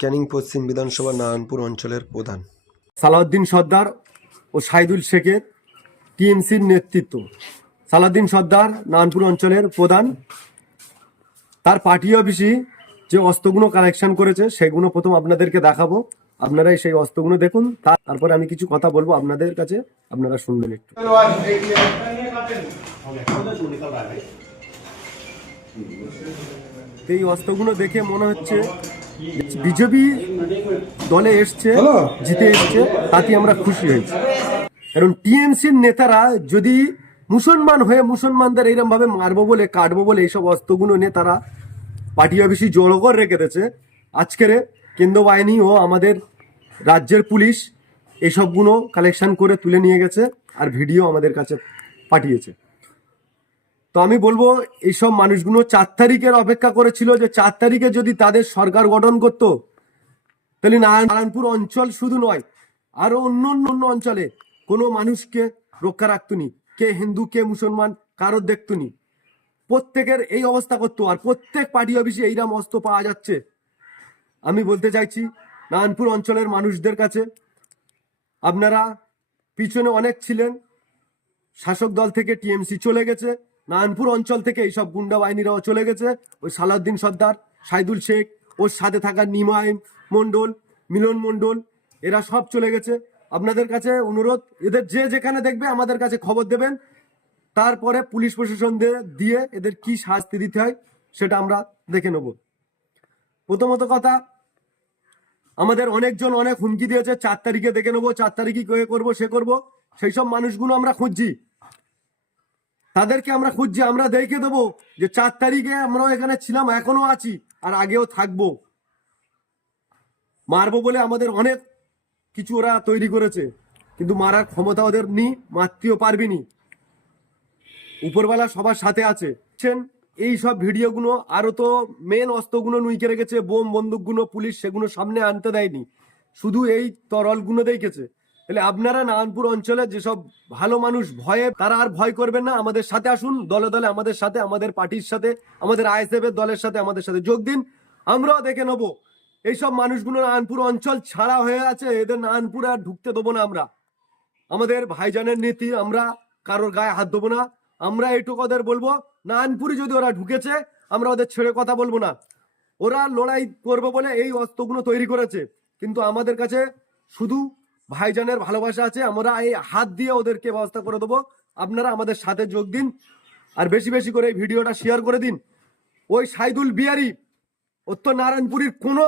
ক্যানিং পশ্চিম বিধানসভা নারায়ণপুর অঞ্চলের প্রধান সালাউদ্দিন সর্দার ও সাইদুল শেখের টিএমসির নেতৃত্ব। সালাউদ্দিন সর্দার নারায়ণপুর অঞ্চলের প্রধান, তার পার্টি অফিসে যে অস্ত্রগুলো কালেকশন করেছে সেগুলো প্রথম আপনাদেরকে দেখাবো। আপনারা সেই অস্ত্রগুলো দেখুন, তারপরে আমি কিছু কথা বলবো আপনাদের কাছে, আপনারা শুনবেন একটু। এই অস্ত্রগুলো দেখে মনে হচ্ছে বিজেপি দলে এসছে, জিতে এসছে, তাতে আমরা খুশি হয়েছি। কারণ টিএমসির নেতারা যদি মুসলমান হয়ে মুসলমানদের এইরকম ভাবে মারবো বলে, কাটবো বলে এইসব অস্ত্রগুলো নিয়ে তারা পার্টি অফিসে জড়ো করে রেখে দিয়েছে, আজকের কেন্দ্র বাহিনী ও আমাদের রাজ্যের পুলিশ এইসবগুলো কালেকশন করে তুলে নিয়ে গেছে আর ভিডিও আমাদের কাছে পাঠিয়েছে। তো আমি বলবো এইসব মানুষগুলো 4 তারিখের অপেক্ষা করেছিল যে 4 তারিখে যদি তাদের সরকার গঠন করত, তাহলে নারায়ণপুর অঞ্চল শুধু নয়, আরো অন্য অন্য অঞ্চলে কোনো মানুষকে রক্ষা রাখতনি, কে হিন্দু কে মুসলমান কারোর দেখতনি, প্রত্যেকের এই অবস্থা করতো। আর প্রত্যেক পার্টি অফিসে এইরকম অস্ত্র পাওয়া যাচ্ছে। আমি বলতে চাইছি নারায়ণপুর অঞ্চলের মানুষদের কাছে, আপনারা পিছনে অনেক ছিলেন, শাসক দল থেকে টিএমসি চলে গেছে, নারায়ণপুর অঞ্চল থেকে এইসব গুন্ডা বাহিনীরাও চলে গেছে। ওই সালাউদ্দিন সর্দার, সাইদুল শেখ, ওর সাথে থাকা নিমাই মণ্ডল, মিলন মণ্ডল, এরা সব চলে গেছে। আপনাদের কাছে অনুরোধ, এদের যে যেখানে দেখবে আমাদের কাছে খবর দেবেন, তারপরে পুলিশ প্রশাসন দিয়ে এদের কি শাস্তি দিতে হয় সেটা আমরা দেখে নেব। প্রথমত কথা, আমাদের অনেকজন অনেক হুমকি দিয়েছে 4 তারিখে দেখে নেবো, 4 তারিখে করবো সে করবো। সেই সব মানুষগুলো আমরা খুঁজছি, তাদেরকে আমরা খুঁজছি, আমরা দেখে দেবো যে 4 তারিখে আমরা এখানে ছিলাম, এখনো আছি, আর আগেও থাকবো। মারবো বলে আমাদের অনেক কিছু ওরা তৈরি করেছে, কিন্তু মারার ক্ষমতা ওদের নেই, মারতেও পারবিনি। উপরওয়ালা সবার সাথে আছে। এই সব ভিডিওগুলো আরো তো মেন অস্ত্রগুলো নুইকে রেখেছে, বোম বন্দুকগুলো পুলিশ সেগুলো সামনে আনতে দেয়নি, শুধু এই তরলগুলো দেখেছে। তাহলে আপনারা নারায়ণপুর অঞ্চলে যেসব ভালো মানুষ ভয়ে, তারা আর ভয় করবেন না, আমাদের সাথে আসুন, দলে দলে আমাদের সাথে, আমাদের পার্টির সাথে, আমাদের আইএসএফ এর দলের সাথে আমাদের সাথে যোগ দিন। আমরাও দেখে নেবো এইসব মানুষগুলো নারায়ণপুর অঞ্চল ছাড়া হয়ে আছে, এদের নারায়ণপুরে আর ঢুকতে দেবো না আমরা। আমাদের ভাইজানের নীতি, আমরা কারোর গায়ে হাত দেবো না। আমরা এইটুকু ওদের বলবো, নারায়ণপুরে যদি ওরা ঢুকেছে আমরা ওদের ছেড়ে কথা বলবো না। ওরা লড়াই করবে বলে এই অস্ত্রগুলো তৈরি করেছে, কিন্তু আমাদের কাছে শুধু ভাইজানের ভালোবাসা আছে, আমরা এই হাত দিয়ে ওদেরকে ব্যবস্থা করে দেবো। আপনারা আমাদের সাথে যোগ দিন, আর বেশি বেশি করে এই ভিডিওটা শেয়ার করে দিন। ওই সাইদুল বিহারি, ওর তো নারায়ণপুরের কোনো